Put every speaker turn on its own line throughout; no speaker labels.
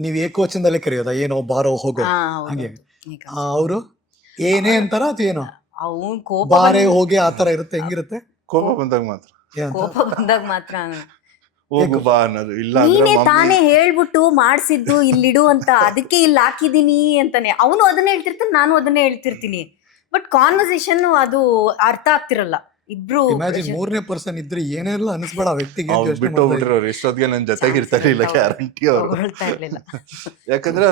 ನೀವ್ ಏಕವಚನದಲ್ಲೇ ಕರೆಯೋದ? ಏನೋ ಬಾರೋ ಹೋಗೋ?
ಹಾ
ಹಂಗೆ.
ಈಗ
ಅವರು? ಏನೇ ಅಂತಾರ ಅದು ಏನೋ?
ಅವ್ನ್ ಕೋಪ
ಬಾರೆ
ಬಂದ್-
ಹೋಗಿ ಆತರ ಇರುತ್ತೆ ಹೆಂಗಿರುತ್ತೆ?
ಕೋಪ ಬಂದಾಗ ಮಾತ್ರ.
ಏನಂತ?
ಕೋಪ ಬಂದಾಗ ಮಾತ್ರ
ಹೋಗು ಬಾ ಅನ್ನೋದು. ಇಲ್ಲ ಅಂದ್ರೆ
ನೀನೇ ತಾನೇ ಹೇಳ್ಬಿಟ್ಟು ಮಾಡ್ಸಿದ್ದು ಇಲ್ಲಿಡು ಅಂತ ಅದಕ್ಕೆ ಇಲ್ಲಿ ಹಾಕಿದೀನಿ ಅಂತಾನೆ. ಅವನು ಅದನ್ನ ಹೇಳ್ತಿರ್ತಾನೆ ನಾನು ಅದನ್ನೇ ಹೇಳ್ತಿರ್ತೀನಿ. ಬಟ್ ಕಾನ್ವರ್ಸೇಷನ್ ಅದು ಅರ್ಥ ಆಗ್ತಿರಲ್ಲ. ಇಬ್ರು
ಇಮ್ಯಾಜಿನ್ ಮೂರನೇ ಪರ್ಸನ್ ಇದ್ರೆ ಏನೆಲ್ಲ ಅನಿಸ್ಬೇಡ ಆ ವ್ಯಕ್ತಿಗೆ ಅಂತ
ಅವ್ರು
ಯೋಚ್ನೆ
ಬಿಟ್ಟು
ಮಾಡ್ತಾ
ಎಷ್ಟೊತ್ತಿಗೆ ನನ್ನ ಜೊತೆಗೆ ಇರ್ತಾರೆ ಇಲ್ಲ ಗ್ಯಾರಂಟಿ ಅವರು.
ಹೊಗಳ್ತಾ ಇರ್ಲಿಲ್ಲ.
ಯಾಕಂದ್ರೆ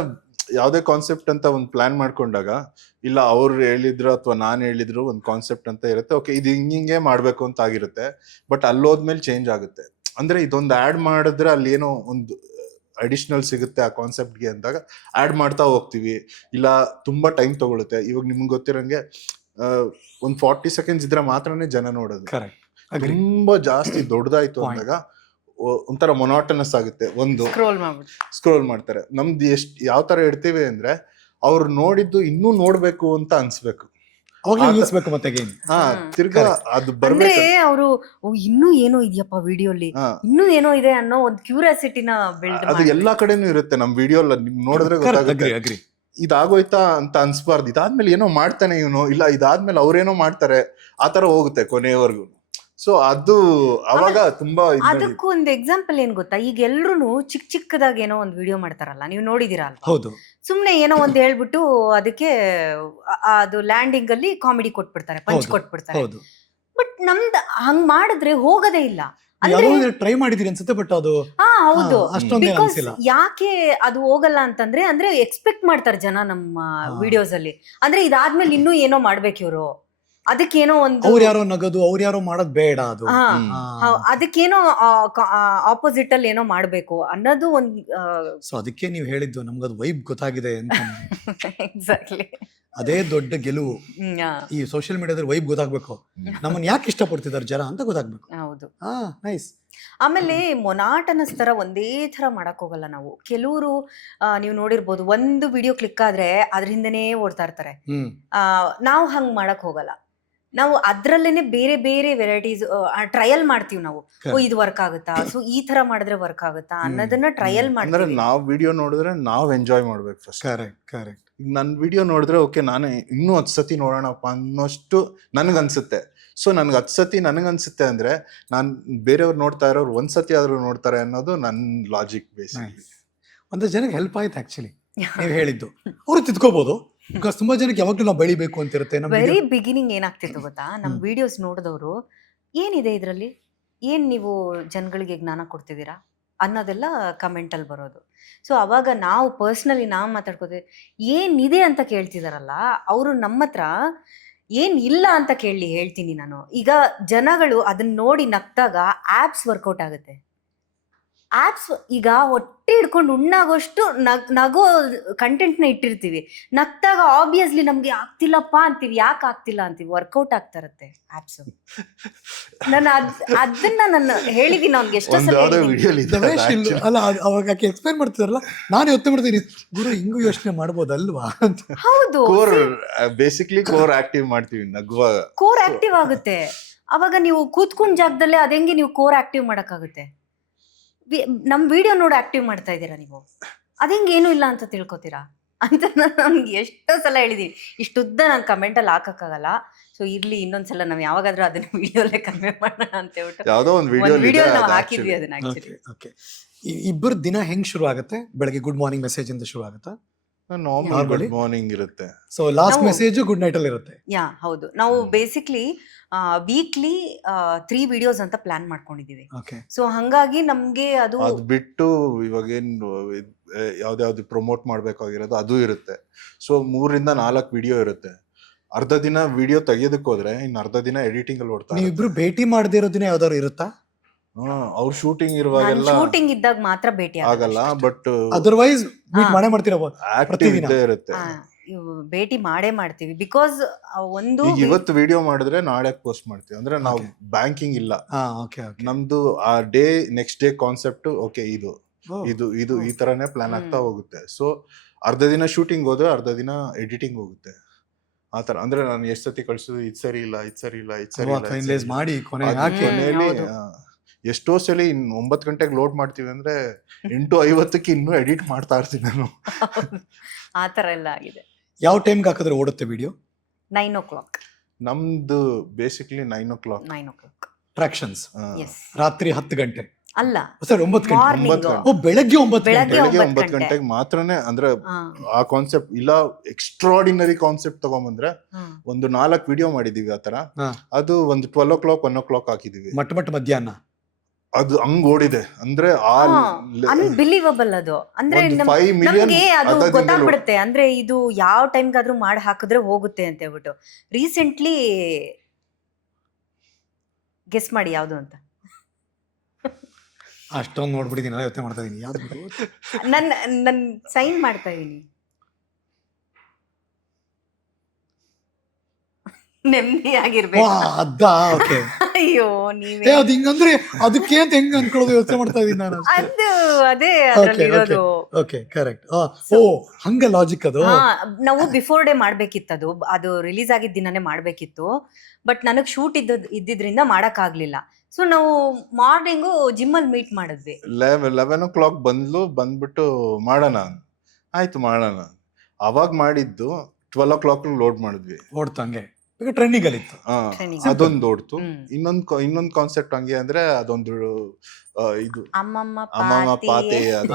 ಯಾವುದೇ ಕಾನ್ಸೆಪ್ಟ್ ಅಂತ ಒಂದ್ ಪ್ಲಾನ್ ಮಾಡ್ಕೊಂಡಾಗ ಇಲ್ಲ ಅವ್ರು ಹೇಳಿದ್ರು ಅಥವಾ ನಾನ್ ಹೇಳಿದ್ರು ಒಂದ್ ಕಾನ್ಸೆಪ್ಟ್ ಅಂತ ಇರುತ್ತೆ ಓಕೆ ಇದು ಹಿಂಗಿಂಗೆ ಮಾಡ್ಬೇಕು ಅಂತ ಆಗಿರುತ್ತೆ ಬಟ್ ಅಲ್ಲೋದ್ಮೇಲೆ ಚೇಂಜ್ ಆಗುತ್ತೆ. ಅಂದ್ರೆ ಇದೊಂದು ಆಡ್ ಮಾಡಿದ್ರೆ ಅಲ್ಲಿ ಏನೋ ಒಂದು ಅಡಿಷನಲ್ ಸಿಗುತ್ತೆ ಆ ಕಾನ್ಸೆಪ್ಟ್ಗೆ ಅಂದಾಗ ಆಡ್ ಮಾಡ್ತಾ ಹೋಗ್ತೀವಿ. ಇಲ್ಲ ತುಂಬಾ ಟೈಮ್ ತಗೊಳುತ್ತೆ. ಇವಾಗ ನಿಮ್ಗೆ ಗೊತ್ತಿರೋಂಗೆ ಒಂದ್ ಫಾರ್ಟಿ ಸೆಕೆಂಡ್ಸ್ ಇದ್ರೆ ಮಾತ್ರನೇ ಜನ ನೋಡೋದು.
ಕರೆಕ್ಟ್ ಅಗ್ರಿ
ತುಂಬಾ ಜಾಸ್ತಿ ದೊಡ್ಡದಾಯ್ತು ಅಂದಾಗ ಒಂಥರ ಮೊನಾಟನಸ್ ಆಗುತ್ತೆ. ಒಂದು
ಸ್ಕ್ರೋಲ್
ಮಾಡ್ತಾರೆ. ನಮ್ದು ಎಷ್ಟ್ ಯಾವ ತರ ಇಡ್ತೀವಿ ಅಂದ್ರೆ ಅವ್ರು ನೋಡಿದ್ದು ಇನ್ನೂ ನೋಡ್ಬೇಕು ಅಂತ ಅನ್ಸ್ಬೇಕು. ತಿರ್ಗಾ. ಅದು
ಅಂದ್ರೆ
ಬರ್ಬೇಕು
ಅವರು ಇನ್ನೂ ಏನೋ ಇದೆಯಪ್ಪ ವಿಡಿಯೋಲಿ?
ಹಾ.
ಇನ್ನೂ ಏನೋ ಇದೆ ಅನ್ನೋ ಒಂದು ಕ್ಯೂರಿಯಾಸಿಟಿನ ಬಿಲ್ಡ್
ಅದು ಎಲ್ಲಾ ಕಡೆನೂ ಇರುತ್ತೆ ನಮ್ ವಿಡಿಯೋ ನೋಡಿದ್ರೆ
ಅಗ್ರಿ
ಗೊತ್ತಾಗುತ್ತೆ.
ಅಗ್ರಿ
ಇದಾಗೋಯ್ತಾ ಅಂತ ಅನ್ಸ್ಬಾರ್ದು. ಇದಾದ್ಮೇಲೆ ಏನೋ ಮಾಡ್ತಾನೆ ಇವನು. ಇಲ್ಲ ಇದಾದ್ಮೇಲೆ ಅವ್ರೇನೋ ಮಾಡ್ತಾರೆ ಆತರ ಹೋಗುತ್ತೆ ಕೊನೆಯವರೆಗೂ ಸೊ ಅದು ಅವಾಗ ತುಂಬಾ
ಅದಕ್ಕೂ ಒಂದು ಎಕ್ಸಾಂಪಲ್ ಏನ್ ಗೊತ್ತಾ? ಈಗ ಎಲ್ರು ಚಿಕ್ಕ ಚಿಕ್ಕದಾಗ ಏನೋ ಒಂದು ವಿಡಿಯೋ ಮಾಡ್ತಾರಲ್ಲ ನೀವು ನೋಡಿದಿರಾ ಅಲ್ವಾ?
ಹೌದು.
ಸುಮ್ನೆ ಏನೋ ಒಂದ್ ಹೇಳ್ಬಿಟ್ಟು ಅದಕ್ಕೆ ಆ- ಅದು ಲ್ಯಾಂಡಿಂಗ್ ಅಲ್ಲಿ ಕಾಮಿಡಿ ಕೊಟ್ಬಿಡ್ತಾರೆ ಪಂಚ್ ಕೊಟ್ಬಿಡ್ತಾರೆ.
ಹೌದು.
ಬಟ್ ನಮ್ದು ಹಂಗ್ ಮಾಡಿದ್ರೆ ಹೋಗೋದೇ ಇಲ್ಲ.
ಟ್ರೈ ಮಾಡಿದೀರಿ ಅನ್ಸುತ್ತೆ ಬಟ್ ಅದು
ಹಾ ಹೌದು. ಬಿಕಾಸ್
ಅನ್ಸಿಲ್ಲ.
ಯಾಕೆ ಅದು ಹೋಗಲ್ಲ ಅಂತಂದ್ರೆ ಅಂದ್ರೆ ಎಕ್ಸ್ಪೆಕ್ಟ್ ಮಾಡ್ತಾರೆ ಜನ ನಮ್ಮ. ವಿಡಿಯೋಸ್ ಅಲ್ಲಿ. ಅಂದ್ರೆ ಇದಾದ್ಮೇಲೆ ಇನ್ನೂ ಏನೋ ಮಾಡ್ಬೇಕು ಇವರು. ಅದಕ್ಕೇನೋ ಒಂದು
ಅವ್ರು ಯಾರೋ ನಗದು ಅವ್ರು ಯಾರೋ ಮಾಡೋದ್ ಬೇಡ ಅದು.
ಹಾ. ಅದಕ್ಕೇನೋ ಆಪೋಸಿಟ್ ಅಲ್ಲಿ ಏನೋ ಮಾಡ್ಬೇಕು ಅನ್ನೋದು ಒಂದ್
ಸೊ ಅದಕ್ಕೆ ನೀವು ಹೇಳಿದ್ದು ಅದು ವೈಬ್ ಗೊತ್ತಾಗಿದೆ ಅಂತ
ಎಕ್ಸಾಕ್ಟ್ಲಿ
ಅದೇ ದೊಡ್ಡ ಗೆಲುವು. ಈ ಸೋಷಿಯಲ್ ಮೀಡಿಯಾದಲ್ಲಿ ವೈಬ್ ಗೊತ್ತಾಗ್ಬೇಕು. ನಮ್ಮನ್ನ ಯಾಕೆ ಇಷ್ಟಪಡ್ತಿದ್ದಾರೆ ಜನ ಅಂತ ಗೊತ್ತಾಗ್ಬೇಕು.
ಹೌದು.
ನೈಸ್.
ಆಮೇಲೆ ಮೊನಾಟನಸ್ ತರ ಒಂದೇ ತರ ಮಾಡಕ್ ಹೋಗಲ್ಲ ನಾವು. ಕೆಲವರು ನೀವು ನೋಡಿರ್ಬೋದು ಒಂದು ವಿಡಿಯೋ ಕ್ಲಿಕ್ ಆದ್ರೆ ಅದ್ರ ಹಿಂದೆನೇ ಓಡ್ತಾ ಇರ್ತಾರೆ. ಆ, ನಾವು ಹಂಗ್ ಮಾಡಕ್ ಹೋಗಲ್ಲ. ನಾವು ಅದ್ರಲ್ಲೇನೆ ಬೇರೆ ಬೇರೆ ವೆರೈಟೀಸ್ ಟ್ರಯಲ್ ಮಾಡ್ತೀವಿ ನಾವು. ಓ ಇದು ವರ್ಕ್ ಆಗುತ್ತಾ? ಸೊ ಈ ತರ ಮಾಡಿದ್ರೆ ವರ್ಕ್ ಆಗುತ್ತಾ. ಅನ್ನೋದನ್ನ ಟ್ರಯಲ್
ಅಂದ್ರೆ
ನಾವು
ನಾವ್ ವಿಡಿಯೋ ನೋಡಿದ್ರೆ ನಾವ್ ಎಂಜಾಯ್ ಮಾಡ್ಬೇಕು ಫಸ್ಟ್
ಕರೆಕ್ಟ್ ಕರೆಕ್ಟ್
ನನ್ ವಿಡಿಯೋ ನೋಡಿದ್ರೆ ಓಕೆ ನಾನೇ ಇನ್ನೂ ಹತ್ತು ಸತಿ ನೋಡೋಣಪ್ಪ ಅನ್ನೋಷ್ಟು ನನ್ಗನ್ಸುತ್ತೆ. ಸೊ ನನ್ಗೆ ಹತ್ತು ಸತಿ ನನಗನ್ಸುತ್ತೆ ಅಂದ್ರೆ ನಾನು ಬೇರೆಯವ್ರು ನೋಡ್ತಾ ಇರೋರು ಒಂದ್ ಸತಿ ಆದ್ರೂ ನೋಡ್ತಾರೆ ಅನ್ನೋದು ನನ್ನ ಲಾಜಿಕ್
ಬೇಸ್ ಒಂದು ಜನಕ್ಕೆ ಹೆಲ್ಪ್ ಆಯ್ತು ಆ್ಯಕ್ಚುಲಿ ನೀವು ಹೇಳಿದ್ದು. ಅವರು ತಿದ್ಕೋಬಹುದು ಬಿಕಾಸ್ ತುಂಬಾ ಜನಕ್ಕೆ ಯಾವಾಗಲೂ ನಾವು ಬೆಳಿಬೇಕು ಅಂತ ಇರುತ್ತೆ ನಮ್ಮ
ವೆರಿ ಬಿಗಿನಿಂಗ್ ಏನಾಗ್ತಿತ್ತು ಗೊತ್ತಾ? ನಮ್ ವಿಡಿಯೋಸ್ ನೋಡಿದವರು ಏನಿದೆ ಇದರಲ್ಲಿ? ಏನ್ ನೀವು ಜನಗಳಿಗೆ ಜ್ಞಾನ ಕೊಡ್ತಿದ್ದೀರಾ? ಅನ್ನೋದೆಲ್ಲ ಕಮೆಂಟಲ್ಲಿ ಬರೋದು. ಸೊ ಅವಾಗ ನಾವು ಪರ್ಸ್ನಲಿ ನಾವು ಮಾತಾಡ್ಕೋತೀವಿ ಏನಿದೆ ಅಂತ ಕೇಳ್ತಿದಾರಲ್ಲ ಅವರು ನಮ್ಮ ಹತ್ರ ಏನ್ ಇಲ್ಲ ಅಂತ ಕೇಳಿ ಹೇಳ್ತೀನಿ ನಾನು. ಈಗ ಜನಗಳು ಅದನ್ನ ನೋಡಿ ನಗ್ತಾಗ ಆಪ್ಸ್ ವರ್ಕೌಟ್ ಆಗುತ್ತೆ. ಆಪ್ಸ್ ಈಗ ಹೊಟ್ಟೆ ಹಿಡ್ಕೊಂಡು ಉಣ್ಣಾಗೋಷ್ಟು ನಗ್ ನಗೋ ಕಂಟೆಂಟ್ನ ಇಟ್ಟಿರ್ತೀವಿ. ನಗ್ತಾಗ ಆಬ್ವಿಯಸ್ಲಿ ನಮ್ಗೆ ಆಗ್ತಿಲ್ಲಪ್ಪ ಅಂತೀವಿ. ಯಾಕೆ ಆಗ್ತಿಲ್ಲ ಅಂತೀವಿ? ವರ್ಕೌಟ್ ಆಗ್ತಾ ಇರತ್ತೆ ಆಪ್ಸ್ ನಾನು ಅದ್ ಅದನ್ನ ನಾನು ಹೇಳಿದೀನಿ ಅವ್ನಿಗೆ ಎಷ್ಟೋ ಸಲ
ದವೇಶ್ ಇಲ್ಲ ಅಲ್ಲ ಅದ್- ಅವಾಗ ಆಕೆ ಎಕ್ಸ್ಪ್ಲೈನ್ ಮಾಡ್ತಿದಾರಲ್ಲ? ನಾನು ಯೋಚನೆ ಮಾಡ್ತೀನಿ ಗುರು ಹಿಂಗೂ ಯೋಚನೆ ಮಾಡ್ಬೋದಲ್ವಾ ಅಂತ.
ಹೌದು
ಕೋರ್ ಬೇಸಿಕ್ಲಿ ಕೋರ್ ಆಕ್ಟಿವ್ ಮಾಡ್ತೀವಿ ನಗುವಾಗ
ಕೋರ್ ಆಕ್ಟಿವ್ ಆಗುತ್ತೆ. ಅವಾಗ ನೀವು ಕೂತ್ಕೊಂಡ್ ಜಾಗದಲ್ಲೇ ಅದೆಂಗೆ ನೀವು ಕೋರ್ ಆಕ್ಟಿವ್ ಮಾಡಕ್ಕಾಗುತ್ತೆ? ನಮ್ ವಿಡಿಯೋ ನೋಡಿ ಆಕ್ಟಿವ್ ಮಾಡ್ತಾ ಇದ್ದೀರಾ ನೀವು? ಅದಂಗೆ ಏನೂ ಇಲ್ಲ ಅಂತ ತಿಳ್ಕೊತೀರಾ? ಅಂತ ನಾನು ನಮ್ಗೆ ಎಷ್ಟೋ ಸಲ ಹೇಳಿದೀನಿ. ಇಷ್ಟುದ್ದ ನಾನು ಕಮೆಂಟಲ್ಲಿ ಹಾಕಕ್ಕಾಗಲ್ಲ. ಸೊ ಇರ್ಲಿ ಇನ್ನೊಂದ್ಸಲ ನಾವು ಯಾವಾಗಾದ್ರೂ ಅದನ್ನ ವಿಡಿಯೋಲ್ಲೇ ಕಮ್ಮಿ ಮಾಡೋಣ ಅಂತ ಹೇಳ್ಬಿಟ್ಟು
ಒಂದ್ ವಿಡಿಯೋ
ನಾವು ಹಾಕಿದ್ವಿ ಅದನ್ನ ಆಕ್ಚುಲಿ
ಓಕೆ ಇಬ್ಬರ ದಿನ ಹೆಂಗ್ ಶುರು ಆಗುತ್ತೆ ಬೆಳಗ್ಗೆ ಗುಡ್ ಮಾರ್ನಿಂಗ್ ಮೆಸೇಜ್ ಇಂದ ಶುರು ಆಗುತ್ತಾ
ನಾರ್ಮಲ್? ಗುಡ್ ಮಾರ್ನಿಂಗ್ ಇರುತ್ತೆ.
So last message good night ಅಲ್ಲಿ ಇರುತ್ತೆ.
ಯಾ ಹೌದು. ನಾವು. ಬೇಸಿಕ್ಲಿ ವೀಕ್ಲಿ ತ್ರೀ ವಿಡಿಯೋಸ್ ಅಂತ ಪ್ಲಾನ್ ಮಾಡ್ಕೊಂಡಿದೀವಿ
ಓಕೆ
ಸೊ ಹಂಗಾಗಿ ನಮ್ಗೆ ಅದು
ಅದ್ ಬಿಟ್ಟು ಇವಾಗೇನ್ ಯಾವ್ದ್ಯಾವ್ದು ಪ್ರಮೋಟ್ ಮಾಡ್ಬೇಕಾಗಿರೋದು ಅದು ಇರುತ್ತೆ. ಸೊ ಮೂರಿಂದ ನಾಲ್ಕು ವಿಡಿಯೋ ಇರುತ್ತೆ. ಅರ್ಧ ದಿನ ವಿಡಿಯೋ ತೆಗೆಯೋದಕ್ಕೆ ಹೋದ್ರೆ ಇನ್ನು ಅರ್ಧ ದಿನ ಎಡಿಟಿಂಗ್ ಅಲ್ಲಿ ಓಡ್ತಾರೆ
ನೀವಿಬ್ರು ಭೇಟಿ ಮಾಡದೇ ಇರೋ ದಿನ ಯಾವ್ದಾದ್ರು ಇರುತ್ತಾ?
ಅವ್ರ ಶೂಟಿಂಗ್ ಇರುವಾಗೆಲ್ಲ
ಶೂಟಿಂಗ್ ಇದ್ದಾಗ ಮಾತ್ರ ಭೇಟಿ
ಆಗಲ್ಲ ಬಟ್
ಅದರ್ವೈಸ್ ಮೀಟ್. ಮಾಡೇ ಮಾಡ್ತೀರಾ
ಆಕ್ಟಿವ್
ಪ್ರತಿದಿನ.
ಇದ್ದೇ ಇರುತ್ತೆ.
ಆ, ಭೇಟಿ ಮಾಡೇ ಮಾಡ್ತೀವಿ. ಬಿಕಾಸ್ ಒಂದು
ಈಗ ಇವತ್ತು ವಿಡಿಯೋ ಮಾಡಿದ್ರೆ ನಾಳೆ ಪೋಸ್ಟ್ ಮಾಡ್ತೀವಿ. ಅಂದ್ರೆ ನಾವು ಬ್ಯಾಂಕಿಂಗ್ ಇಲ್ಲ.
ಹಾ ಓಕೆ ಓಕೆ
ನಮ್ದು ಆ day next day concept okay ಇದು. ಇದು ಇದು ಈ ತರನೇ ಪ್ಲಾನ್ ಆಗ್ತಾ ಹೋಗುತ್ತೆ. ಸೊ ಅರ್ಧ ದಿನ ಶೂಟಿಂಗ್ ಹೋದ್ರೆ ಅರ್ಧ ದಿನ ಎಡಿಟಿಂಗ್ ಹೋಗುತ್ತೆ. ಆತರ ಅಂದ್ರೆ ನಾನು ಎಷ್ಟು ಸತಿ ಕಳ್ಸೋದು? ಇದ್ ಸರಿ ಇಲ್ಲ ಇದ್ ಸರಿ ಇಲ್ಲ ಇದ್ ಸರಿ ಇಲ್ಲ ಇದ್
ಫೈನಲೈಸ್
ಇಲ್ಲ.
ಮಾಡಿ ಕೊನೆ ಹಾಕಿ.
ಕೊನೆಯಲ್ಲಿ, ಆ, ಎಷ್ಟೋ ಸಲ ಇನ್ ಒಂಬತ್ತು ಗಂಟೆಗೆ ಲೋಡ್ ಮಾಡ್ತೀವಿ ಅಂದ್ರೆ ಎಂಟು ಐವತ್ತಕ್ಕೆ ಇನ್ನೂ ಎಡಿಟ್ ಮಾಡ್ತಾ ಇರ್ತೀನಿ ನಾನು.
ಆ ಥರ ಎಲ್ಲ ಆಗಿದೆ.
ಯಾವ ಟೈಮ್ಗೆ ಹಾಕಿದ್ರೆ ಓಡುತ್ತೆ ವಿಡಿಯೋ
ನೈನ್ ಓ ಕ್ಲಾಕ್
ನಮ್ದು basically nine o'clock
nine o'clock
tractions
S
ರಾತ್ರಿ ಹತ್ತು ಗಂಟೆ.
ಅಲ್ಲ
ಸರ್ ಒಂಬತ್ತು ಗಂಟೆ.
ಮಾರ್ನಿಂಗ್
ಒಂಬತ್ತು
ಓ ಬೆಳಗ್ಗೆ ಒಂಬತ್ತು
ಬೆಳಗ್ಗೆ
ಗಂಟೆ.
ಬೆಳಗ್ಗೆ
ಒಂಬತ್ತು
ಒಂಬತ್ತು ಗಂಟೆಗೆ ಮಾತ್ರನೇ ಅಂದ್ರೆ
ಹಾ.
ಆ ಕಾನ್ಸೆಪ್ಟ್ ಇಲ್ಲ ಎಕ್ಸ್ಟ್ರಾಡಿನರಿ ಕಾನ್ಸೆಪ್ಟ್ ತಗೊಂಬಂದ್ರೆ
ಹಾ.
ಒಂದು ನಾಲ್ಕು ವಿಡಿಯೋ ಮಾಡಿದೀವಿ ಆತರ
ಹಾ.
ಅದು ಒಂದು twelve o'clock one o'clock ಹಾಕಿದೀವಿ.
ಮಟ್ಟ ಮಟ್ಟ ಮಧ್ಯಾಹ್ನ.
ಅದು ಹಂಗ್ ಓಡಿದೆ. ಅಂದ್ರೆ ಆ
ಅನ್ಬಿಲೀವಬಲ್ ಅದು. ಅಂದ್ರೆ ನಮ್ಗೆ ಅದು ಗೊತ್ತಾಗ್ಬಿಡುತ್ತೆ. ಅಂದ್ರೆ ಇದು ಯಾವ ಟೈಮ್ಗಾದ್ರೂ ಮಾಡಿ ಹಾಕಿದ್ರೆ ಹೋಗುತ್ತೆ ಅಂತ ಹೇಳ್ಬಿಟ್ಟು. ರೀಸೆಂಟ್ಲಿ ಗೆಸ್ ಮಾಡಿ ಯಾವ್ದು ಅಂತ.
ಅಷ್ಟೊಂದು ನೋಡ್ಬಿಟ್ಟಿದ್ದೀನಿ ಯೋಚನೆ ಮಾಡ್ತಾ ಇದೀನಿ. ಯಾವ್ದು
ಸೈನ್ ಮಾಡ್ತಾ ಇದೀನಿ. ನೆಮ್ಮದಿ ಆಗಿರ್ಬೇಕು
ಅದಾ ಓಕೆ
ಅಯ್ಯೋ ನೀವೇ.
ಅದು ಹಿಂಗಂದ್ರೆ ಅದಕ್ಕೆ ಅಂತ ಹೆಂಗ್ ಅನ್ಕೊಳ್ಳೋದು? ಯೋಚನೆ ಮಾಡ್ತಾ ಇದೀನಿ ನಾನು
ಅದು ಅದೇ ಅದ್ರಲ್ಲಿ
Okay, okay.
ಇರೋದು
ಓಕೆ ಕರೆಕ್ಟ್ ಓ ಹಂಗ ಲಾಜಿಕ್ ಅದು.
ಹಾ ನಾವು ಬಿಫೋರ್ ಡೇ ಮಾಡ್ಬೇಕಿತ್ತು ಅದು. ರಿಲೀಸ್ ಆಗಿದ್ದ ದಿನನೇ ಮಾಡ್ಬೇಕಿತ್ತು. ಬಟ್ ನನಗ್ ಶೂಟ್ ಇದ್ದದ್ ಇದ್ದಿದ್ರಿಂದ ಮಾಡಕ್ ಆಗ್ಲಿಲ್ಲ ಸೊ ನಾವು ಮಾರ್ನಿಂಗು ಜಿಮ್ಮಲ್ಲಿ ಮೀಟ್ ಮಾಡಿದ್ವಿ.
ಲೆವೆನ್ ಓ ಕ್ಲಾಕ್ ಬಂದ್ಲು ಬಂದ್ಬಿಟ್ಟು ಮಾಡೋಣ ಆಯ್ತು ಮಾಡೋಣ ಅವಾಗ ಮಾಡಿದ್ದು ಟ್ವೆಲ್ ಓ ಕ್ಲಾಕ್ ಲೋಡ್ ಮಾಡಿದ್ವಿ.
ಓಡ್ತಂಗೆ. ಈಗ ಟ್ರೆಂಡಿಂಗ್ ಅಲ್ಲಿ ಇತ್ತು.
ಅದೊಂದು ಓಡ್ತು. ಇನ್ನೊಂದ್ ಇನ್ನೊಂದ್ ಕಾನ್ಸೆಪ್ಟ್ ಹಂಗೆ ಅಂದ್ರೆ ಅದೊಂದು ಆ, ಇದು
ಅಮ್ಮಮ್ಮ
ಪಾತೆ. ಅದು.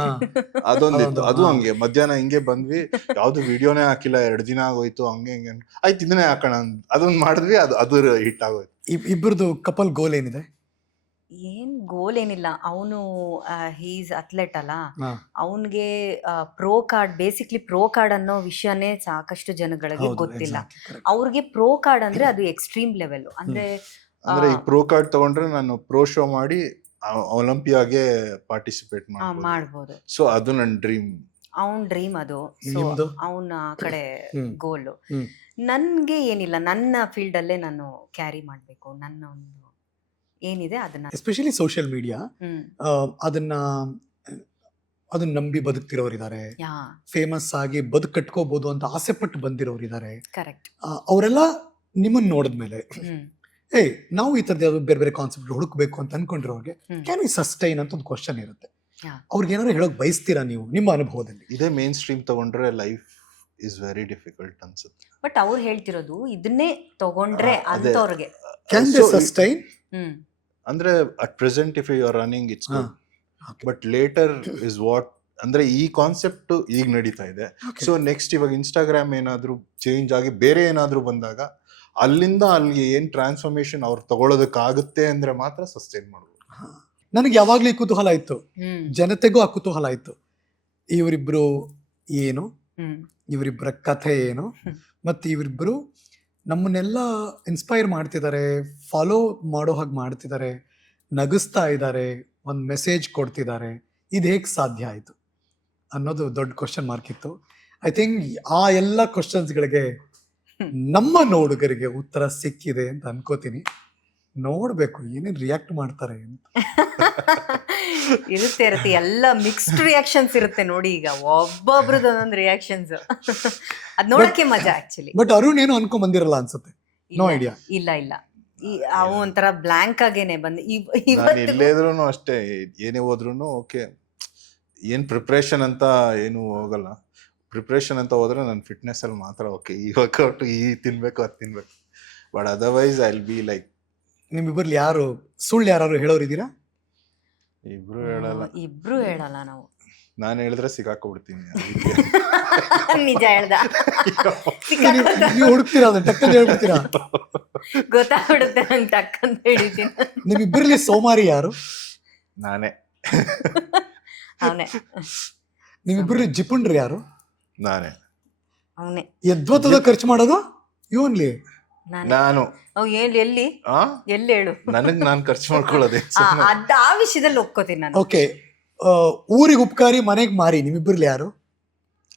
ಅದೊಂದಿತ್ತು. ಅದು. ಹಂಗೆ. ಮಧ್ಯಾಹ್ನ ಹಿಂಗೆ ಬಂದ್ವಿ. ಯಾವ್ದು ವಿಡಿಯೋನೇ ಹಾಕಿಲ್ಲ. ಎರಡ್ ದಿನ ಆಗೋಯ್ತು. ಹಂಗೆ ಹಿಂಗೆ. ಆಯ್ತು ಇದನ್ನೇ ಹಾಕೋಣ ಅದೊಂದು ಮಾಡಿದ್ವಿ. ಅದು ಅದು ಹಿಟ್ ಆಗೋಯ್ತು.
ಇಬ್ಬರದು ಕಪಲ್ ಗೋಲ್ ಏನಿದೆ?
ಏನ್ ಗೋಲ್ ಏನಿಲ್ಲ. ಅವನು ಹೀಸ್ ಅಥ್ಲೆಟ್ ಅಲ್ಲ. ಅವನಿಗೆ pro card basically pro card ಅನ್ನೋ ವಿಷಯನೇ ಸಾಕಷ್ಟು ಜನಗಳಿಗೆ ಗೊತ್ತಿಲ್ಲ. ಅವ್ರಿಗೆ ಪ್ರೋ ಕಾರ್ಡ್ ಅಂದ್ರೆ ಅದು ಎಕ್ಸ್ಟ್ರೀಮ್ ಲೆವೆಲ್ ಅಂದ್ರೆ
ಅಂದ್ರೆ ಈ ಪ್ರೋ ಕಾರ್ಡ್ ತಗೊಂಡ್ರೆ ನಾನು ಪ್ರೋ ಶೋ ಮಾಡಿ ಒಲಿಂಪಿಯಾಗೆ ಪಾರ್ಟಿಸಿಪೇಟ್
ಮಾಡಬಹುದು
ಮಾಡ್ಬೋದು. ಸೊ ಅದು ನನ್ನ ಡ್ರೀಮ್
ಅವನ್ ಡ್ರೀಮ್ ಅದು? ಅವನ ಕಡೆ. ಗೋಲು ನನ್ಗೆ ಏನಿಲ್ಲ. ನನ್ನ ಫೀಲ್ಡ್ ಅಲ್ಲೇ ನಾನು ಕ್ಯಾರಿ ಮಾಡ್ಬೇಕು. ನನ್ನ ಒಂದು ಏನಿದೆ ಅದನ್ನ
ಎಸ್ಪೆಷಲಿ ಸೋಷಿಯಲ್ ಮೀಡಿಯಾ ಅದನ್ನ ಅದನ್ನ ನಂಬಿ ಬದುಕ್ತಿರೋರಿದ್ದಾರೆ
ಇದ್ದಾರೆ
ಫೇಮಸ್ ಆಗಿ ಬದುಕು ಕಟ್ಕೋಬಹುದು ಅಂತ ಆಸೆ ಪಟ್ಟು ಬಂದಿರೋರಿದ್ದಾರೆ
ಕರೆಕ್ಟ್
ಅವರೆಲ್ಲ ನಿಮ್ಮನ್ನ ನೋಡಿದ್ಮೇಲೆ
ಏ
ಏಯ್ ನಾವು ಈ ಥರದ್ದು ಯಾವ್ದು ಬೇರೆ ಬೇರೆ ಕಾನ್ಸೆಪ್ಟ್ ಹುಡುಕ್ಬೇಕು ಅಂತ ಅನ್ಕೊಂಡಿರೋರಿಗೆ. ಕ್ಯಾನ್ ವಿ ಸಸ್ಟೈನ್ ಅಂತ ಒಂದು ಕ್ವಶನ್ ಇರುತ್ತೆ. ಅವ್ರಿಗೆ ಏನಾದ್ರು ಹೇಳೋಕ್ ಬಯಸ್ತೀರಾ ನೀವು ನಿಮ್ಮ ಅನುಭವದಲ್ಲಿ?
ಇದೇ ಮೇನ್ ಸ್ಟ್ರೀಮ್ ತಗೊಂಡ್ರೆ ಲೈಫ್ ಇಸ್ ವೆರಿ ಡಿಫಿಕಲ್ಟ್ ಅನ್ಸುತ್ತೆ.
ಬಟ್ ಅವ್ರು ಹೇಳ್ತಿರೋದು ಇದನ್ನೇ ತಗೊಂಡ್ರೆ. ಅಂತವ್ರಿಗೆ
ಕ್ಯಾನ್ ದೇ ಸಸ್ಟೈನ್
ಹ್ಮ್.
ಅಂದ್ರೆ at present if you are running it's
ಹಾ.
ಬಟ್ ಲೇಟರ್ ಇಸ್ ವಾಟ್ ಅಂದ್ರೆ ಈ ಕಾನ್ಸೆಪ್ಟ್ ಈಗ ನಡೀತಾ ಇದೆ. ಸೊ ನೆಕ್ಸ್ಟ್ ಇವಾಗ ಇನ್ಸ್ಟಾಗ್ರಾಮ್ ಏನಾದ್ರೂ ಚೇಂಜ್ ಆಗಿ ಬೇರೆ ಏನಾದ್ರೂ ಬಂದಾಗ ಅಲ್ಲಿಂದ ಅಲ್ಲಿ ಏನ್ ಟ್ರಾನ್ಸ್ಫಾರ್ಮೇಶನ್ ಅವ್ರು ತಗೊಳ್ಳೋದಕ್ಕಾಗುತ್ತೆ ಅಂದ್ರೆ ಮಾತ್ರ ಸಸ್ಟೈನ್ ಮಾಡ್ಬೋದು.
ನನಗೆ ಯಾವಾಗ್ಲೂ ಈ ಕುತೂಹಲ ಇತ್ತು. ಜನತೆಗೂ ಆ ಕುತೂಹಲ ಇತ್ತು. ಇವರಿಬ್ರು ಏನು? ಇವರಿಬ್ಬರ ಕಥೆ ಏನು?
ಮತ್ತೆ
ಮತ್ತು ಇವರಿಬ್ಬರು ನಮ್ಮನ್ನೆಲ್ಲ ಇನ್ಸ್ಪೈರ್ ಮಾಡ್ತಿದ್ದಾರೆ ಫಾಲೋ ಮಾಡೋ ಹಾಗೆ ಮಾಡ್ತಿದ್ದಾರೆ ನಗಿಸ್ತಾ ಇದ್ದಾರೆ ಒಂದು ಮೆಸೇಜ್ ಕೊಡ್ತಿದ್ದಾರೆ. ಇದು ಹೇಗೆ ಸಾಧ್ಯ ಆಯಿತು? ಅನ್ನೋದು ದೊಡ್ಡ ಕ್ವಶನ್ ಮಾರ್ಕ್ ಇತ್ತು. ಐ ಥಿಂಕ್ ಆ ಎಲ್ಲ ಕ್ವಶನ್ಸ್ಗಳಿಗೆ. ನಮ್ಮ ನೋಡುಗರಿಗೆ ಉತ್ತರ ಸಿಕ್ಕಿದೆ ಅಂತ ಅನ್ಕೋತೀನಿ. ನೋಡಬೇಕು ಏನೇನು ರಿಯಾಕ್ಟ್ ಮಾಡ್ತಾರೆ ಅಂತ.
ಇರುತ್ತೆ ಇರುತ್ತೆ. ಎಲ್ಲ ಮಿಕ್ಸ್ಡ್ ರಿಯಾಕ್ಷನ್ಸ್ ಇರುತ್ತೆ ನೋಡಿ ಈಗ. ಒಬ್ಬೊಬ್ರದ್ದು ಒಂದೊಂದು ರಿಯಾಕ್ಷನ್ಸ್ ಅದ್ ನೋಡಕ್ಕೆ ಮಜಾ ಆಕ್ಚುಲಿ
ಬಟ್ ಅರುಣ್ ಏನು ಅನ್ಕೊಂಡ್ ಬಂದಿರಲ್ಲ ಅನ್ಸುತ್ತೆ? ನೋ ಐಡಿಯಾ
ಇಲ್ಲ ಇಲ್ಲ. ಈ ಅವು ಒಂಥರ ಬ್ಲಾಂಕ್ ಆಗೇನೆ ಬಂದ್
ಎಲ್ಲೇ ಅಷ್ಟೇ. ಏನೇ ಹೋದ್ರೂ ಓಕೆ ಏನ್ ಪ್ರಿಪ್ರೇಷನ್ ಅಂತ ಏನು ಹೋಗಲ್ಲ. ಪ್ರಿಪ್ರೇಷನ್ ಅಂತ ಹೋದ್ರೆ ನನ್ನ ಫಿಟ್ನೆಸ್ ಅಲ್ಲಿ ಮಾತ್ರ ಓಕೆ ಈ ವರ್ಕೌಟ್ ಈ ತಿನ್ಬೇಕು ಅದು ತಿನ್ಬೇಕು. But otherwise I be like
ನಿಮ್ಮಿಬ್ಬರಲ್ಲಿ ಯಾರು ಸುಳ್ಳು ಯಾರು ಹೇಳೋರಿದ್ದೀರಾ
ಇಬ್ರು ಹೇಳಲ್ಲ.
ಇಬ್ರು ಹೇಳಲ್ಲ ನಾವು.
ನಾನು ಹೇಳಿದ್ರೆ ಸಿಗಾಕೊಬಿಡ್ತೀನಿ. ಬಿಡ್ತೀನಿ
ನಿಜ ಹೇಳ್ದ.
ನೀವು- ಹುಡುಕ್ತೀರಾ ಅದನ್ನ? ಟಕ್ಕಂತ ಹೇಳ್ಬಿಡ್ತೀರಾ?
ಗೊತ್ತಾಗ್ಬಿಡುತ್ತೆ ನಂಗೆ ಟಕ್ಕಂತ ಹೇಳಿದ್ದೀನಿ.
ನಿಮ್ಮಿಬ್ಬರಲ್ಲಿ ಸೋಮಾರಿ ಯಾರು?
ನಾನೇ.
ಅವನೇ.
ನಿಮ್ಮಿಬ್ಬರಲ್ಲಿ ಜಿಪುಂಡ್ರಿ ಯಾರು?
ನಾನೇ.
ಅವನೇ.
ಯದ್ವತ್ತದ ಖರ್ಚು ಮಾಡೋದು? ಇವನ್ಲಿ?
ನಾನೇ ಏನು ಎಲ್ಲಿ ಎಲ್ಲಿ?
ಆ?
ಎಲ್ಲಿ ಹೇಳು?
ನನಗ್ ನಾನು ಖರ್ಚು ಮಾಡ್ಕೊಳ್ಳೋದೆ.
ಆ, ಅದ್ ಆ ವಿಷಯದಲ್ಲಿ ಒಪ್ಕೋತೀನಿ ನಾನು.
ಓಕೆ. ಊರಿಗೆ ಉಪಕಾರಿ ಮನೆಗೆ ಮಾರಿ. ನಿಮ್ಮಿಬ್ಬರಲ್ಲಿ ಯಾರು?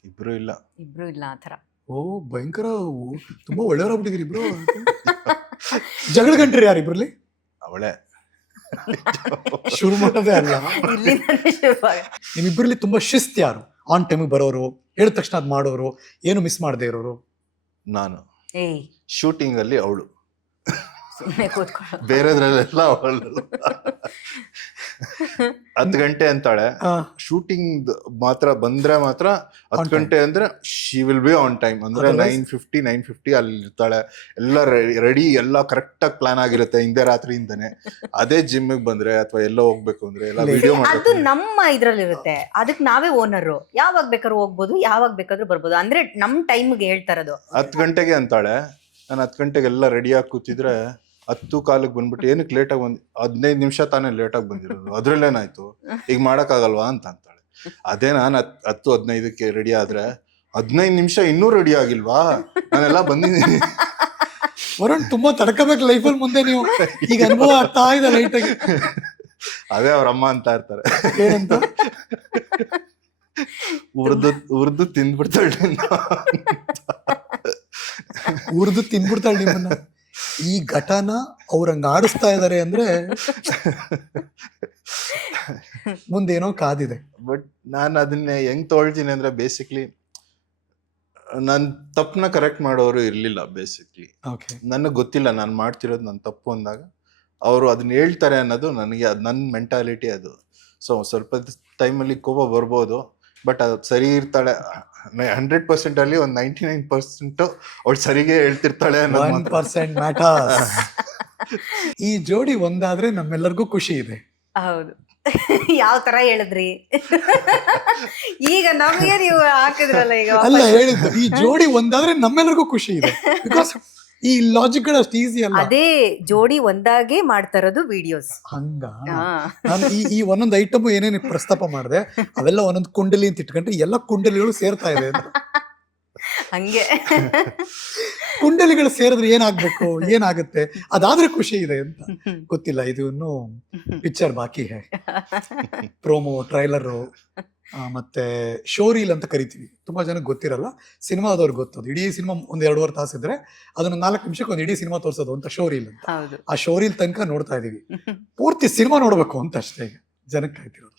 ಇಬ್ರು ಇಲ್ಲ.
ಇಬ್ರು ಇಲ್ಲ ಆತರ
ಓ ಭಯಂಕರ. ತುಂಬಾ ಒಳ್ಳೆಯವರಾಗ್ಬಿಟ್ಟಿದ್ರಿ ಇಬ್ರು. ಜಗಳ ಗಂಟ್ರಿ ಯಾರು ಇಬ್ರಲ್ಲಿ?
ಅವಳೆ.
ಶುರು ಮಾಡೋದೇ ಅಲ್ಲ.
ನಿಮ್ಮಿಬ್ರಲ್ಲಿ ಶುರುವಾಗ.
ನಿಮ್ಮಿಬ್ಬರಲ್ಲಿ ತುಂಬಾ ಶಿಸ್ತು ಯಾರು? ಆನ್ ಟೈಮಿಗೆ ಬರೋರು ಹೇಳಿದ ತಕ್ಷಣ ಅದ್ ಮಾಡೋರು ಏನು ಮಿಸ್ ಮಾಡದೇ ಇರೋರು?
ನಾನು. ಶೂಟಿಂಗ್ ಅಲ್ಲಿ ಅವಳು.
ಸುಮ್ಮನೆ ಕೂತ್ಕೊಳ್ಳೋ
ಬೇರೆದ್ರಲ್ಲೆಲ್ಲ ಅವಳು. ಹತ್ತು ಗಂಟೆ ಅಂತಾಳೆ. ಶೂಟಿಂಗ್ ಮಾತ್ರ ಬಂದ್ರೆ ಮಾತ್ರ ಹತ್ತು. ಗಂಟೆ ಅಂದ್ರೆ she will be on time ಅಂದ್ರೆ ನೈನ್ ಫಿಫ್ಟಿ ನೈನ್ ಫಿಫ್ಟಿ ಅಲ್ಲಿ ಇರ್ತಾಳೆ ಎಲ್ಲ ರೆಡಿ ಎಲ್ಲ ಕರೆಕ್ಟ್ ಆಗಿ ಪ್ಲಾನ್ ಆಗಿರುತ್ತೆ ಹಿಂದೆ ರಾತ್ರಿಯಿಂದನೇ. ಅದೇ ಜಿಮ್ ಬಂದ್ರೆ ಅಥವಾ ಎಲ್ಲ ಹೋಗ್ಬೇಕು ಅಂದ್ರೆ ಎಲ್ಲ ವಿಡಿಯೋ
ಅದು
ನಮ್ಮ
ನಮ್ಮ ಇದ್ರಲ್ಲಿರುತ್ತೆ. ಅದಕ್ಕೆ ನಾವೇ ಓನರು ಯಾವಾಗ ಬೇಕಾದ್ರೂ ಹೋಗ್ಬೋದು ಯಾವಾಗ ಬೇಕಾದ್ರೂ ಬರ್ಬೋದು. ಅಂದ್ರೆ ನಮ್ ಟೈಮ್ಗೆ ಹೇಳ್ತಾರದು
ಹತ್ತು ಗಂಟೆಗೆ ಅಂತಾಳೆ. ನಾನು ಹತ್ತು ಗಂಟೆಗೆಲ್ಲ ರೆಡಿ ಆಗಿ ಕೂತಿದ್ರೆ ಹತ್ತು ಕಾಲಕ್ಕೆ ಬಂದ್ಬಿಟ್ಟು ಏನಕ್ಕೆ ಲೇಟ್ ಆಗಿ ಬಂದ್ ಹದಿನೈದು ನಿಮಿಷ ತಾನೇ ಲೇಟ್ ಆಗಿ ಬಂದಿರೋದು. ಅದ್ರಲ್ಲೇನಾಯ್ತು? ಈಗ ಮಾಡೋಕ್ಕಾಗಲ್ವಾ ಅಂತ ಅಂತಾಳೆ. ಅದೇ ನಾನು ಹತ್ ಹತ್ತು ಹದಿನೈದಕ್ಕೆ ರೆಡಿ ಆದ್ರೆ ಹದಿನೈದು ನಿಮಿಷ ಇನ್ನೂ ರೆಡಿ ಆಗಿಲ್ವಾ? ನಾನೆಲ್ಲ ಬಂದಿದ್ದೀನಿ.
ವರುಣ್ ತುಂಬಾ ತಡ್ಕೋಬೇಕು ಲೈಫಲ್ಲಿ ಮುಂದೆ ನೀವು. ಈಗ ಅನುಭವ ಆಗ್ತಾ ಇದೆ ಲೈಟ್ ಆಗಿ.
ಅದೇ ಅವ್ರ ಅಮ್ಮ ಅಂತ ಇರ್ತಾರೆ.
ಏನಂತ?
ಉರ್ದು ಉರ್ದು ತಿಂದ್ಬಿಡ್ತಾಳೆ.
ಉರ್ದು ತಿಂದ್ಬಿಡ್ತಾಳೆ ನಿಮ್ಮನ್ನ. ಈ ಘಟನ ಅವ್ರಂಗ ಆಡಿಸ್ತಾ ಇದಾರೆ ಅಂದ್ರೆ ಮುಂದೇನೋ ಕಾದಿದೆ.
ಬಟ್ ನಾನು ಅದನ್ನ ಹೆಂಗ್ ತೊಳ್ತೀನಿ ಅಂದ್ರೆ ಬೇಸಿಕ್ಲಿ ನನ್ ತಪ್ಪನ್ನ ಕರೆಕ್ಟ್ ಮಾಡೋರು ಇರ್ಲಿಲ್ಲ ಬೇಸಿಕ್ಲಿ
ಓಕೆ
ನನಗೆ ಗೊತ್ತಿಲ್ಲ ನಾನು ಮಾಡ್ತಿರೋದು ನನ್ನ ತಪ್ಪು ಅಂದಾಗ. ಅವರು ಅದನ್ನ ಹೇಳ್ತಾರೆ ಅನ್ನೋದು ನನಗೆ ಅದು ನನ್ನ ಮೆಂಟಾಲಿಟಿ ಅದು. ಸೊ ಸ್ವಲ್ಪ ಟೈಮಲ್ಲಿ ಕೋಪ ಬರ್ಬೋದು ಬಟ್ ಅದು ಸರಿ ಇರ್ತಾಳೆ. ಹಂಡ್ರೆಡ್ ಪರ್ಸೆಂಟ್ ಅಲ್ಲಿ ಒಂದು ನೈಂಟಿ ನೈನ್ ಪರ್ಸೆಂಟ್ ಅವಳು ಸರಿಗೆ ಹೇಳ್ತಿರ್ತಾಳೆ
ಒನ್ ಪರ್ಸೆಂಟ್ ಈ ಜೋಡಿ ಒಂದಾದ್ರೆ ನಮ್ಮೆಲ್ಲರಿಗೂ ಖುಷಿ ಇದೆ.
ಹೌದು. ಯಾವ ತರ ಹೇಳಿದ್ರಿ? ಈಗ ನಮಗೆ ನೀವು ಹಾಕಿದ್ರಲ್ಲ ಈಗ
ಅಲ್ಲ. ಹೇಳಿದ್ದು ಈ ಜೋಡಿ ಒಂದಾದ್ರೆ ನಮ್ಮೆಲ್ಲರಿಗೂ ಖುಷಿ ಇದೆ. ಬಿಕಾಸ್ ಈ ಲಾಜಿಕಲ್ ಅಷ್ಟು ಈಸಿ ಅಲ್ಲ.
ಅದೇ ಜೋಡಿ ಒಂದಾಗೆ ಮಾಡ್ತಾ ಇರೋದು ವಿಡಿಯೋಸ್
ಹಂಗ ನಾನು ಈ ಈ ಒಂದೊಂದು ಐಟಮ್ ಏನೇನು ಪ್ರಸ್ತಾಪ ಮಾಡಿದೆ ಅವೆಲ್ಲ ಒಂದೊಂದು ಕುಂಡಲಿ ಅಂತ ಇಟ್ಕೊಂಡ್ರೆ ಎಲ್ಲ ಕುಂಡಲಿಗಳು ಸೇರ್ತಾ ಇದೆ ಅಂತ.
ಹಂಗೆ.
ಕುಂಡಲಿಗಳು ಸೇರಿದ್ರೆ ಏನಾಗ್ಬೇಕು ಏನಾಗುತ್ತೆ? ಅದಾದ್ರೆ ಖುಷಿ ಇದೆ ಅಂತ. ಗೊತ್ತಿಲ್ಲ ಇದು ಇನ್ನು ಪಿಕ್ಚರ್ ಬಾಕಿ ಹೇ. ಪ್ರೋಮೋ ಟ್ರೈಲರು ಮತ್ತೆ ಶೋರೀಲ್ ಅಂತ ಕರಿತೀವಿ. ತುಂಬಾ ಜನಕ್ಕೆ ಗೊತ್ತಿರಲ್ಲ. ಸಿನಿಮಾದವ್ರಿಗೆ ಗೊತ್ತದು. ಇಡೀ ಸಿನಿಮಾ ಒಂದ್ ಎರಡೂವರೆ ತಾಸಿದ್ರೆ ಅದನ್ನ ನಾಲ್ಕು ನಿಮಿಷಕ್ಕೆ ಒಂದು ಇಡೀ ಸಿನಿಮಾ ತೋರಿಸೋದು ಅಂತ ಶೋರೀಲ್ ಅಂತ. ಆ ಶೋರೀಲ್ ತನಕ ನೋಡ್ತಾ ಇದೀವಿ ಪೂರ್ತಿ ಸಿನಿಮಾ ನೋಡ್ಬೇಕು ಅಂತ ಅಷ್ಟೇ ಜನಕ್ಕೆ
ಆಯ್ತಿರೋದು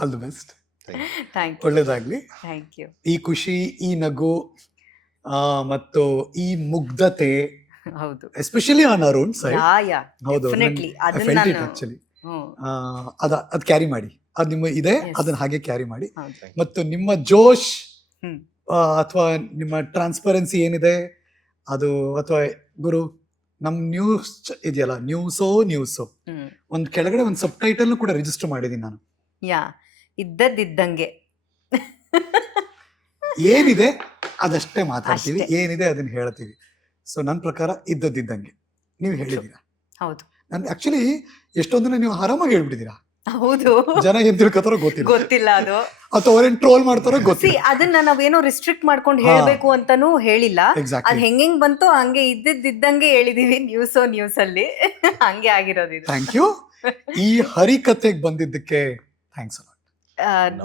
ಆಲ್ ದಿ ಬೆಸ್ಟ್ ಒಳ್ಳೇದಾಗ್ಲಿ. ಈ ಖುಷಿ ಈ ನಗು ಮತ್ತು ಈ ಮುಗ್ಧತೆ
ಹೌದು.
Especially on Arun side
yeah yeah.
ಹೌದು
ಅದನ್ನ
ಕ್ಯಾರಿ ಮಾಡಿ. ಅದ್ ನಿಮ್ಮ ಇದೆ ಅದನ್ನ ಹಾಗೆ ಕ್ಯಾರಿ ಮಾಡಿ. ಮತ್ತು ನಿಮ್ಮ ಜೋಶ್. ಅಥವಾ ನಿಮ್ಮ ಟ್ರಾನ್ಸ್ಪರೆನ್ಸಿ ಏನಿದೆ ಅದು ಅಥವಾ ಗುರು ನಮ್ ನ್ಯೂಸ್ ಇದೆಯಲ್ಲ ನ್ಯೂಸೋ ನ್ಯೂಸೋ ಒಂದ್ ಕೆಳಗಡೆ ಒಂದು ಸಬ್ ಟೈಟಲ್ ಕೂಡ ರಿಜಿಸ್ಟರ್ ಮಾಡಿದೀನಿ ನಾನು.
ಯಾ ಇದ್ದದ್ದಿದ್ದಂಗೆ.
ಏನಿದೆ ಅದಷ್ಟೇ ಮಾತಾಡ್ತೀವಿ ಏನಿದೆ ಅದನ್ನ ಹೇಳ್ತೀವಿ. ಸೊ ನನ್ನ ಪ್ರಕಾರ ಇದ್ದದ್ದಿದ್ದಂಗೆ. ನೀವು ಹೇಳಿದ್ದೀರಾ?
ಹೌದು.
ನನ್ ಆಕ್ಚುಲಿ ಎಷ್ಟೊಂದನ್ನ ನೀವು ಆರಾಮಾಗಿ ಹೇಳ್ಬಿಟ್ಟಿದ್ದೀರಾ?
ಹೌದು.
ಜನ ಏನ್ ತಿಳ್ಕೊತಾರೋ ಗೊತ್ತಿಲ್ಲ.
ಗೊತ್ತಿಲ್ಲ ಅದು.
ಅಥವಾ ಅವ್ರೇನ್ ಟ್ರೋಲ್ ಮಾಡ್ತಾರೋ
ಸಿ
ಗೊತ್ತಿಲ್ಲ.
ಅದನ್ನ ನಾವೇನೋ ರಿಸ್ಟ್ರಿಕ್ಟ್ ಮಾಡ್ಕೊಂಡು
ಹಾ.
ಹೇಳ್ಬೇಕು ಅಂತಾನೂ ಹೇಳಿಲ್ಲ. ಅದ್
ಹೆಂಗೆಂಗ್
ಹೆಂಗ್ ಬಂತು ಹಂಗೆ ಇದ್ದಿದ್ದಂಗೆ ಹೇಳಿದೀವಿ ಓ ನ್ಯೂಸ್ ಅಲ್ಲಿ. ಹಂಗೆ ಆಗಿರೋದು ಇದು.
ಥ್ಯಾಂಕ್ ಯು ಈ ಹರಿಕತೆಗೆ ಬಂದಿದ್ದಕ್ಕೆ ಥ್ಯಾಂಕ್ಸ್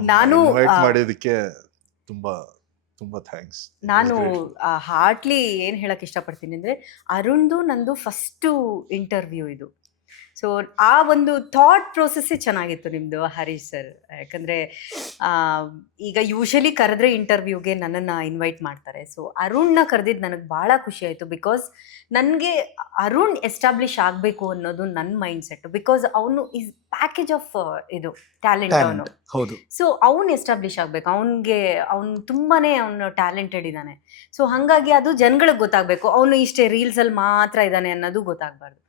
ನಾನು
ಇನ್ವೈಟ್ ಮಾಡಿದಕ್ಕೆ ತುಂಬಾ ತುಂಬಾ ಥ್ಯಾಂಕ್ಸ್
ನಾನು ಹಾರ್ಟ್ಲಿ ಏನ್ ಹೇಳಕ್ ಇಷ್ಟಪಡ್ತೀನಿ ಅಂದ್ರೆ ಅರುಣ್ದು ನಂದು ಫಸ್ಟ್ ಇಂಟರ್ವ್ಯೂ ಇದು. ಸೊ ಆ ಒಂದು ಥಾಟ್ ಪ್ರೋಸೆಸ್ಸೇ ಚೆನ್ನಾಗಿತ್ತು ನಿಮ್ದು ಹರೀಶ್ ಸರ್ ಯಾಕಂದ್ರೆ ಈಗ ಯೂಶಲಿ ಕರೆದ್ರೆ ಇಂಟರ್ವ್ಯೂಗೆ ನನ್ನನ್ನು ಇನ್ವೈಟ್ ಮಾಡ್ತಾರೆ. ಸೊ ಅರುಣ್ನ ಕರೆದಿದ್ದು ನನಗೆ ಭಾಳ ಖುಷಿ ಆಯಿತು ಬಿಕಾಸ್ ನನಗೆ ಅರುಣ್ ಎಸ್ಟಾಬ್ಲಿಷ್ ಆಗಬೇಕು ಅನ್ನೋದು ನನ್ನ ಮೈಂಡ್ ಸೆಟ್ ಬಿಕಾಸ್ ಅವನು ಇಸ್ ಪ್ಯಾಕೇಜ್ ಆಫ್ ಇದು ಟ್ಯಾಲೆಂಟ್ ಅವನು.
ಹೌದು.
ಸೊ ಅವ್ನು ಎಸ್ಟಾಬ್ಲಿಷ್ ಆಗಬೇಕು. ಅವನಿಗೆ ಅವ್ನು ತುಂಬಾನೇ ಅವನು ಟ್ಯಾಲೆಂಟೆಡ್ ಇದ್ದಾನೆ ಸೊ ಹಾಗಾಗಿ ಅದು ಜನಗಳಿಗೆ ಗೊತ್ತಾಗಬೇಕು. ಅವನು ಇಷ್ಟೇ ರೀಲ್ಸಲ್ಲಿ ಮಾತ್ರ ಇದ್ದಾನೆ ಅನ್ನೋದು ಗೊತ್ತಾಗಬಾರ್ದು.